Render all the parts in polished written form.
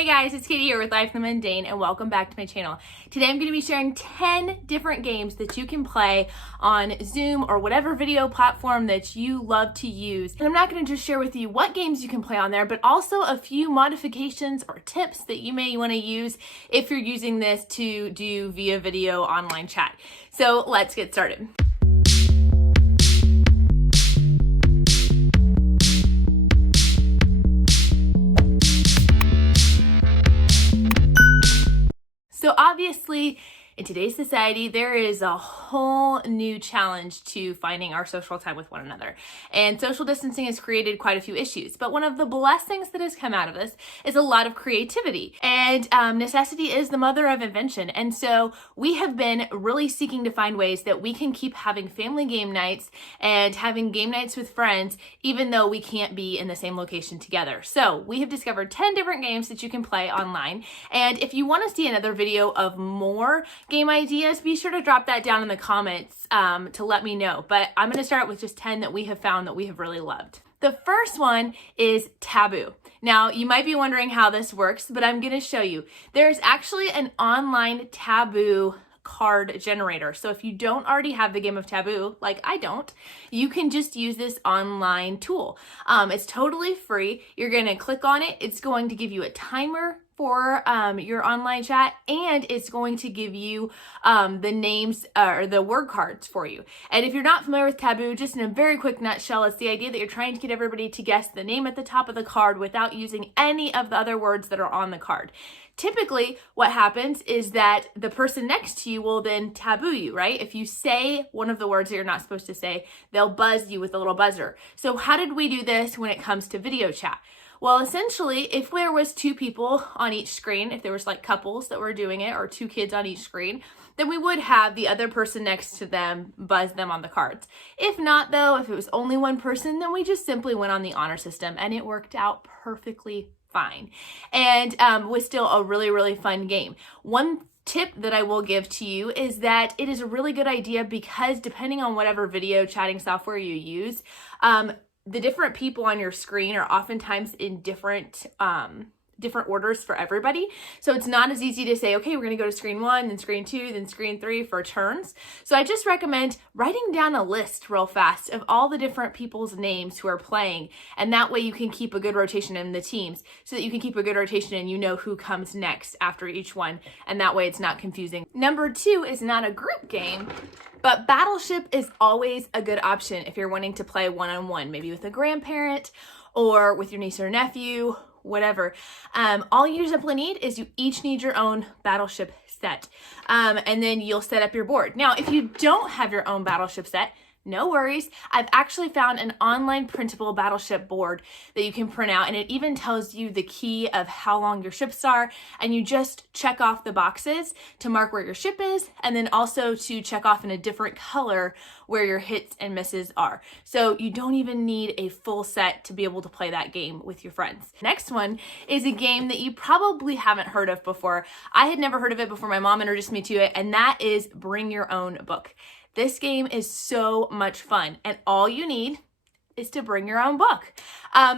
Hey guys, it's Katie here with Life the Mundane and welcome back to my channel. Today I'm going to be sharing 10 different games that you can play on Zoom or whatever video platform that you love to use. And I'm not going to just share with you what games you can play on there, but also a few modifications or tips that you may want to use if you're using this to do via video online chat. So let's get started. So obviously, in today's society, there is a whole new challenge to finding our social time with one another. And social distancing has created quite a few issues. But one of the blessings that has come out of this is a lot of creativity. And necessity is the mother of invention. And so we have been really seeking to find ways that we can keep having family game nights and having game nights with friends, even though we can't be in the same location together. So we have discovered 10 different games that you can play online. And if you want to see another video of more game ideas, be sure to drop that down in the comments to let me know. But I'm going to start with just 10 that we have found that we have really loved. The first one is Taboo. Now, you might be wondering how this works, but I'm going to show you. There's actually an online Taboo card generator. So if you don't already have the game of Taboo, like I don't, you can just use this online tool. It's totally free. You're going to click on it. It's going to give you a timer for your online chat, and it's going to give you the names or the word cards for you. And if you're not familiar with Taboo, just in a very quick nutshell, it's the idea that you're trying to get everybody to guess the name at the top of the card without using any of the other words that are on the card. Typically, what happens is that the person next to you will then taboo you, right? If you say one of the words that you're not supposed to say, they'll buzz you with a little buzzer. So how did we do this when it comes to video chat? Well, essentially, if there was two people on each screen, if there was like couples that were doing it or two kids on each screen, then we would have the other person next to them buzz them on the cards. If not though, if it was only one person, then we just simply went on the honor system and it worked out perfectly fine. And was still a really, really fun game. One tip that I will give to you is that it is a really good idea because depending on whatever video chatting software you use, the different people on your screen are oftentimes in different orders for everybody. So it's not as easy to say, okay, we're going to go to screen 1, then screen 2, then screen 3 for turns. So I just recommend writing down a list real fast of all the different people's names who are playing. And that way you can keep a good rotation in the teams so that you can keep a good rotation and you know who comes next after each one. And that way it's not confusing. Number 2 is not a group game, but Battleship is always a good option if you're wanting to play one-on-one, maybe with a grandparent or with your niece or nephew, whatever. All you simply need is you each need your own Battleship set. And then you'll set up your board. Now, if you don't have your own Battleship set, no worries. I've actually found an online printable Battleship board that you can print out, and it even tells you the key of how long your ships are, and you just check off the boxes to mark where your ship is, and then also to check off in a different color where your hits and misses are. So you don't even need a full set to be able to play that game with your friends. Next one is a game that you probably haven't heard of before. I had never heard of it before my mom introduced me to it, and that is Bring Your Own Book. This game is so much fun, and all you need is to bring your own book.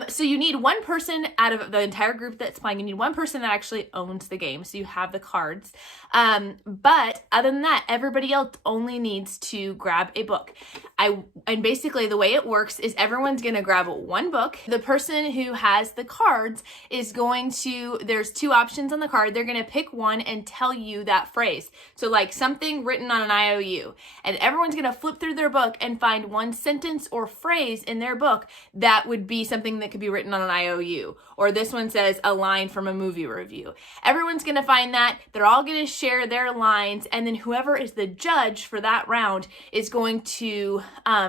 So you need one person out of the entire group that's playing. You need one person that actually owns the game, so you have the cards. But other than that, everybody else only needs to grab a book. And basically the way it works is everyone's going to grab one book. The person who has the cards is going to, there's two options on the card. They're going to pick one and tell you that phrase. So like something written on an IOU. And everyone's going to flip through their book and find one sentence or phrase in their book that would be something that could be written on an IOU. Or this one says a line from a movie review. Everyone's going to find that. They're all going to share their lines, and then whoever is the judge for that round is going to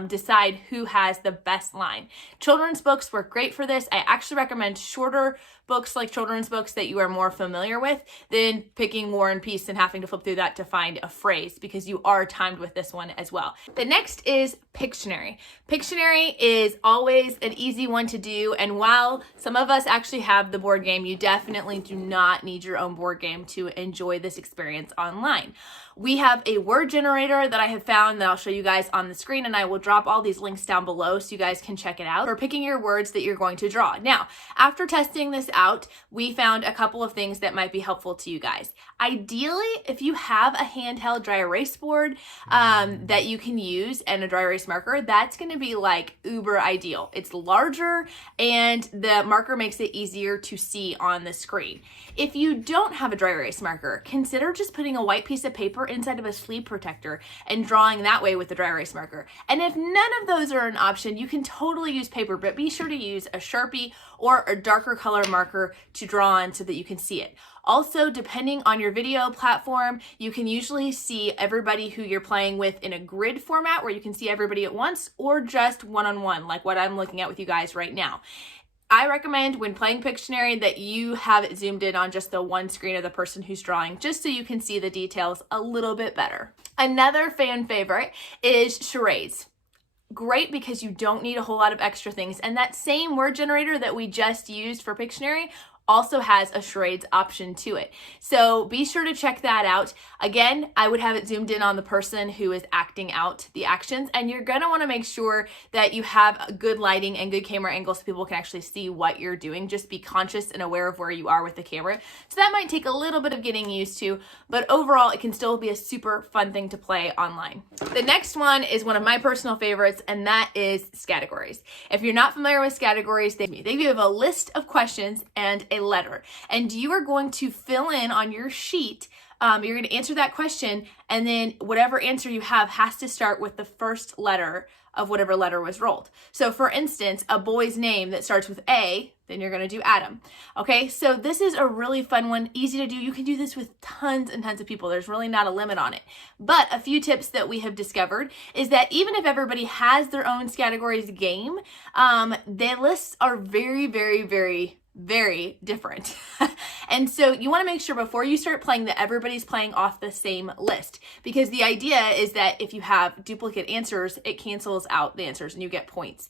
decide who has the best line. Children's books work great for this. I actually recommend shorter books like children's books that you are more familiar with than picking War and Peace and having to flip through that to find a phrase, because you are timed with this one as well. The next is Pictionary. Pictionary is always an easy one to do, and while some of us actually have the board game, you definitely do not need your own board game to enjoy this experience online. We have a word generator that I have found that I'll show you guys on the screen, and I will drop all these links down below so you guys can check it out for picking your words that you're going to draw. Now, after testing this out, out, we found a couple of things that might be helpful to you guys. Ideally, if you have a handheld dry erase board that you can use and a dry erase marker, that's going to be like uber ideal. It's larger and the marker makes it easier to see on the screen. If you don't have a dry erase marker, consider just putting a white piece of paper inside of a sleeve protector and drawing that way with the dry erase marker. And if none of those are an option, you can totally use paper, but be sure to use a Sharpie or a darker color marker to draw on so that you can see it. Also, depending on your video platform, you can usually see everybody who you're playing with in a grid format where you can see everybody at once, or just one-on-one, like what I'm looking at with you guys right now. I recommend when playing Pictionary that you have it zoomed in on just the one screen of the person who's drawing, just so you can see the details a little bit better. Another fan favorite is charades. Great because you don't need a whole lot of extra things, and that same word generator that we just used for Pictionary also has a charades option to it. So be sure to check that out. Again, I would have it zoomed in on the person who is acting out the actions, and you're gonna wanna make sure that you have good lighting and good camera angles so people can actually see what you're doing. Just be conscious and aware of where you are with the camera. So that might take a little bit of getting used to, but overall it can still be a super fun thing to play online. The next one is one of my personal favorites, and that is Scattegories. If you're not familiar with Scattegories, they give a list of questions and a letter, and you are going to fill in on your sheet. You're going to answer that question, and then whatever answer you have has to start with the first letter of whatever letter was rolled. So for instance, a boy's name that starts with A, then you're going to do Adam. Okay, so this is a really fun one, easy to do. You can do this with tons and tons of people. There's really not a limit on it. But a few tips that we have discovered is that even if everybody has their own Scattegories game, the lists are very, very, very different. And so you want to make sure before you start playing that everybody's playing off the same list, because the idea is that if you have duplicate answers, it cancels out the answers and you get points.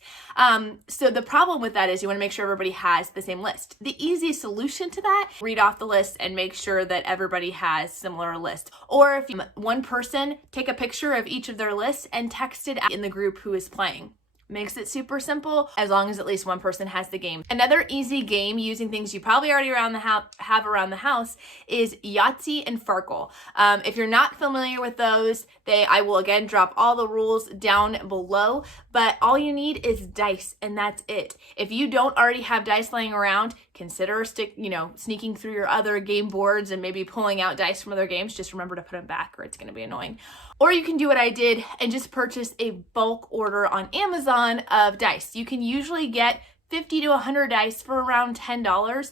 So the problem with that is you want to make sure everybody has the same list. The easiest solution to that, read off the list and make sure that everybody has similar lists. Or if one person, take a picture of each of their lists and text it out in the group who is playing. Makes it super simple as long as at least one person has the game. Another easy game using things you probably already have around the house is YAHTZEE and FARKLE. If you're not familiar with those, I will again drop all the rules down below, but all you need is dice and that's it. If you don't already have dice laying around, consider sneaking through your other game boards and maybe pulling out dice from other games. Just remember to put them back or it's going to be annoying. Or you can do what I did and just purchase a bulk order on Amazon of dice. You can usually get 50 to 100 dice for around $10.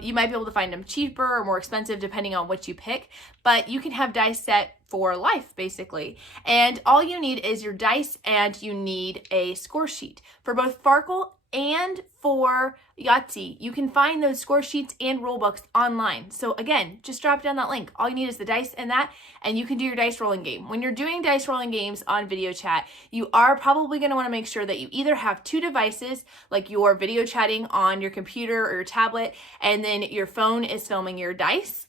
You might be able to find them cheaper or more expensive depending on what you pick, but you can have dice set for life basically. And all you need is your dice and you need a score sheet. For both FARKLE and for YAHTZEE, you can find those score sheets and rule books online. So again, just drop down that link. All you need is the dice and that, and you can do your dice rolling game. When you're doing dice rolling games on video chat, you are probably going to want to make sure that you either have two devices, like you're video chatting on your computer or your tablet, and then your phone is filming your dice,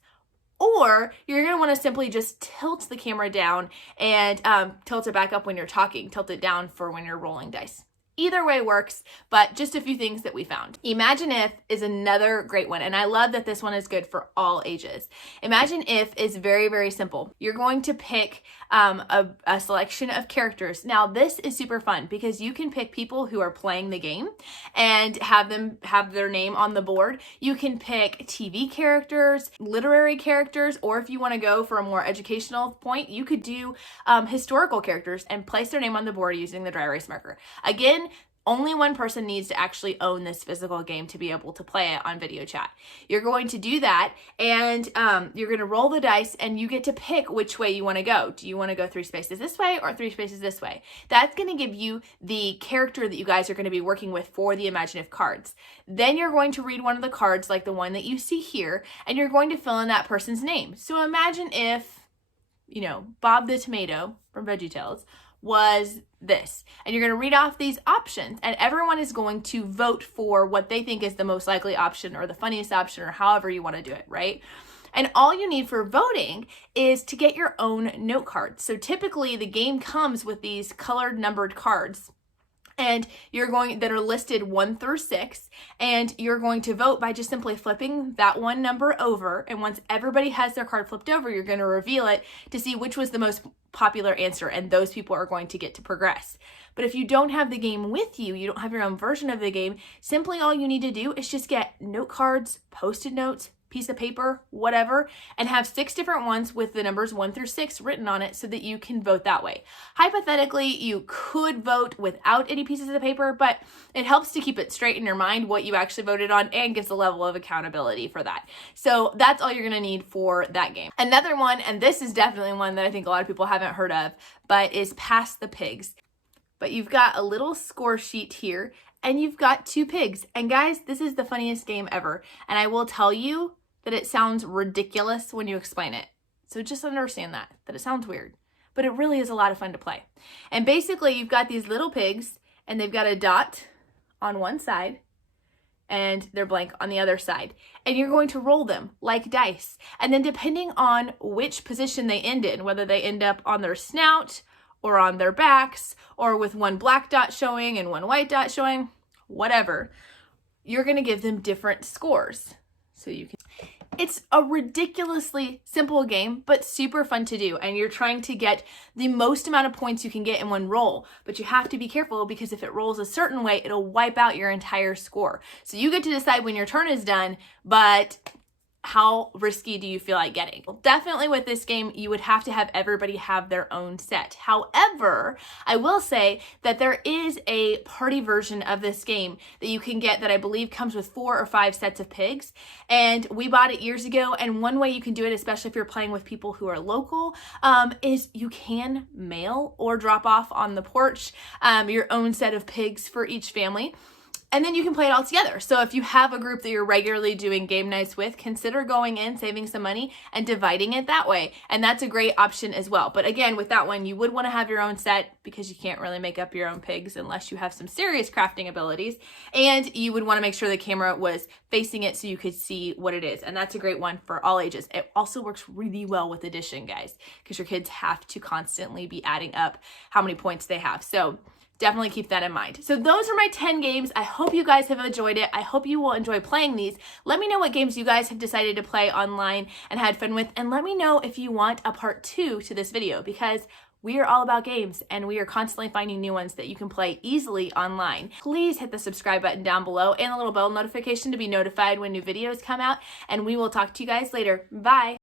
or you're going to want to simply just tilt the camera down and tilt it back up when you're talking, tilt it down for when you're rolling dice. Either way works, but just a few things that we found. IMAGINIFF is another great one, and I love that this one is good for all ages. IMAGINIFF is very, very simple. You're going to pick a selection of characters. Now, this is super fun because you can pick people who are playing the game and have them have their name on the board. You can pick TV characters, literary characters, or if you want to go for a more educational point, you could do historical characters and place their name on the board using the dry erase marker. Again, only one person needs to actually own this physical game to be able to play it on video chat. You're going to do that, and you're going to roll the dice, and you get to pick which way you want to go. Do you want to go 3 spaces this way or 3 spaces this way? That's going to give you the character that you guys are going to be working with for the IMAGINIFF cards. Then you're going to read one of the cards, like the one that you see here, and you're going to fill in that person's name. So imagine if, Bob the Tomato from VeggieTales was this, and you're going to read off these options, and everyone is going to vote for what they think is the most likely option or the funniest option or however you want to do it, right? And all you need for voting is to get your own note card. So typically the game comes with these colored numbered cards. and that are listed 1 through 6, and you're going to vote by just simply flipping that one number over. And once everybody has their card flipped over, you're going to reveal it to see which was the most popular answer, and those people are going to get to progress. But if you don't have the game with you, you don't have your own version of the game, simply all you need to do is just get note cards, post-it notes, piece of paper, whatever, and have 6 different ones with the numbers 1 through 6 written on it so that you can vote that way. Hypothetically, you could vote without any pieces of paper, but it helps to keep it straight in your mind what you actually voted on and gives a level of accountability for that. So that's all you're gonna need for that game. Another one, and this is definitely one that I think a lot of people haven't heard of, but is Pass the Pigs. But you've got a little score sheet here, and you've got 2 pigs. And guys, this is the funniest game ever. And I will tell you that it sounds ridiculous when you explain it. So just understand that it sounds weird, but it really is a lot of fun to play. And basically you've got these little pigs, and they've got a dot on one side and they're blank on the other side. And you're going to roll them like dice. And then depending on which position they end in, whether they end up on their snout or on their backs or with one black dot showing and one white dot showing, whatever, you're gonna give them different scores. So you can, it's a ridiculously simple game, but super fun to do. And you're trying to get the most amount of points you can get in one roll, but you have to be careful because if it rolls a certain way, it'll wipe out your entire score. So you get to decide when your turn is done, but how risky do you feel like getting? Well, definitely with this game, you would have to have everybody have their own set. However, I will say that there is a party version of this game that you can get that I believe comes with 4 or 5 sets of pigs. And we bought it years ago. And one way you can do it, especially if you're playing with people who are local, is you can mail or drop off on the porch your own set of pigs for each family. And then you can play it all together. So if you have a group that you're regularly doing game nights with, consider going in, saving some money, and dividing it that way. And that's a great option as well. But again, with that one, you would want to have your own set because you can't really make up your own pigs unless you have some serious crafting abilities. And you would want to make sure the camera was facing it so you could see what it is. And that's a great one for all ages. It also works really well with addition, guys, because your kids have to constantly be adding up how many points they have. So definitely keep that in mind. So those are my 10 games. I hope you guys have enjoyed it. I hope you will enjoy playing these. Let me know what games you guys have decided to play online and had fun with, and let me know if you want a part 2 to this video, because we are all about games and we are constantly finding new ones that you can play easily online. Please hit the subscribe button down below and the little bell notification to be notified when new videos come out, and we will talk to you guys later. Bye.